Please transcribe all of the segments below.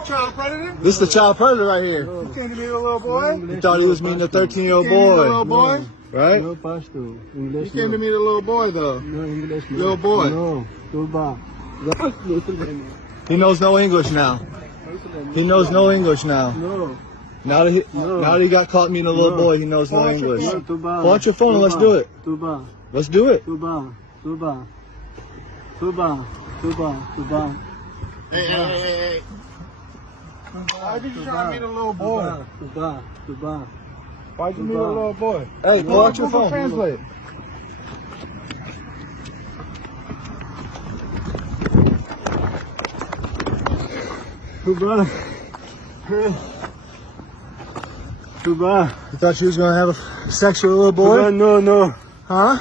the child predator? This is the child predator right here. You came to meet a little boy? You thought he was meeting a 13-year-old You came to meet a boy, little boy? right? No, Pastor. English. You came to meet a little boy, though. No English. No. Little boy. No. Tuba. He knows no English now. He knows no English now. No. Now that he got caught meeting a little boy, he knows no English. No, Tuba. Pull out your phone and let's do it. Tuba. Let's do it. Tuba. Tuba. Tuba. Tuba. Tuba. Hey. Why did you try to meet a little boy? Tuba. Tuba. Why did you meet a little boy? Hey, pull out your phone. Translate. Tuba. Tuba. You thought you was gonna have a sex with a little boy? Tuba. No. Huh?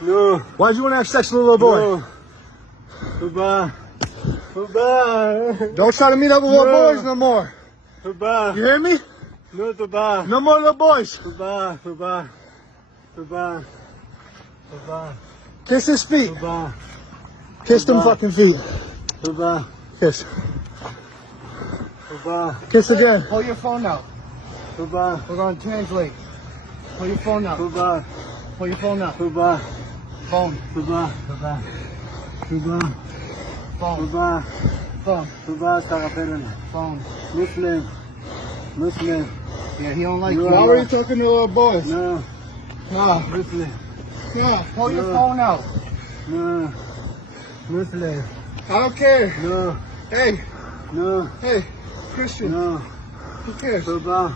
No. Why'd you want to have sex with a little boy? No. Tuba. Tuba. Don't try to meet up with little boys no more. Tuba. You hear me? No, Tuba. No more little boys. Tuba. Kiss his feet. Tuba. Kiss them fucking feet. Tuba. Kiss. Tuba. Kiss again. Pull your phone out. Tuba. We're going to translate. Pull your phone out. Tuba. Pull your phone out. Tuba. Phone. Tuba. Tuba. Phone. Tuba. Phone. Tuba. Tagaperan. Phone. Muslim. Yeah, he don't like You you. are- Why were you talking to little boys? No. No. Muslim. Pull your No. phone out. No. Muslim. I don't care. No. Hey, Christian. No. Who cares? Tuba.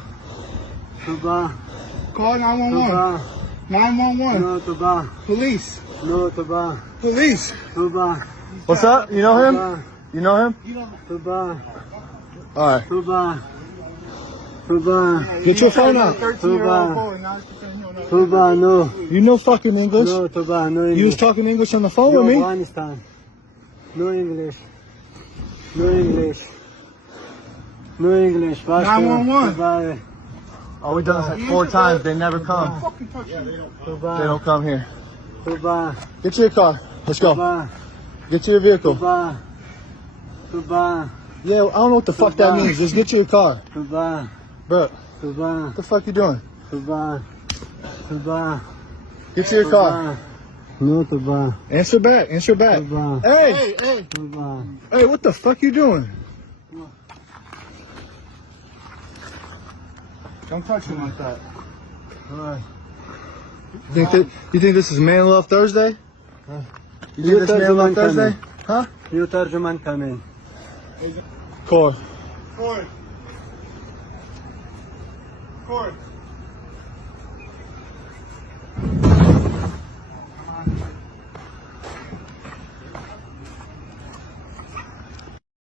Call 911. 911. No, Tuba. Police. No, Tuba. Police. Tuba. What's up? You know him? You know him? Tuba. All right. Tuba. Get your phone out. 13-year-old boy. Now it's saying you don't know. Tuba, no. You know fucking English. No, Tuba, no English. You was talking English on the phone No with me. Afghanistan. No English. No English. No English. 911. Tuba. Oh, we done this like 4 times. They never come. Fucking touch you. They Tuba. don't come here. Tuba. Get to your car. Let's go. Tuba. Get to your vehicle. Tuba. Tuba. Yeah, I don't know what the fuck that means. Just get to your car. Tuba. Bro, Tuba. what the fuck you doing? Tuba. Tuba. Get to your car. No, Tuba. Answer back. Tuba. Hey, Tuba. hey, what the fuck you doing? Don't touch him like that. You think this is Man Love Thursday? You think this Man Love Thursday? Huh? You tarjuman coming. Core. Cord.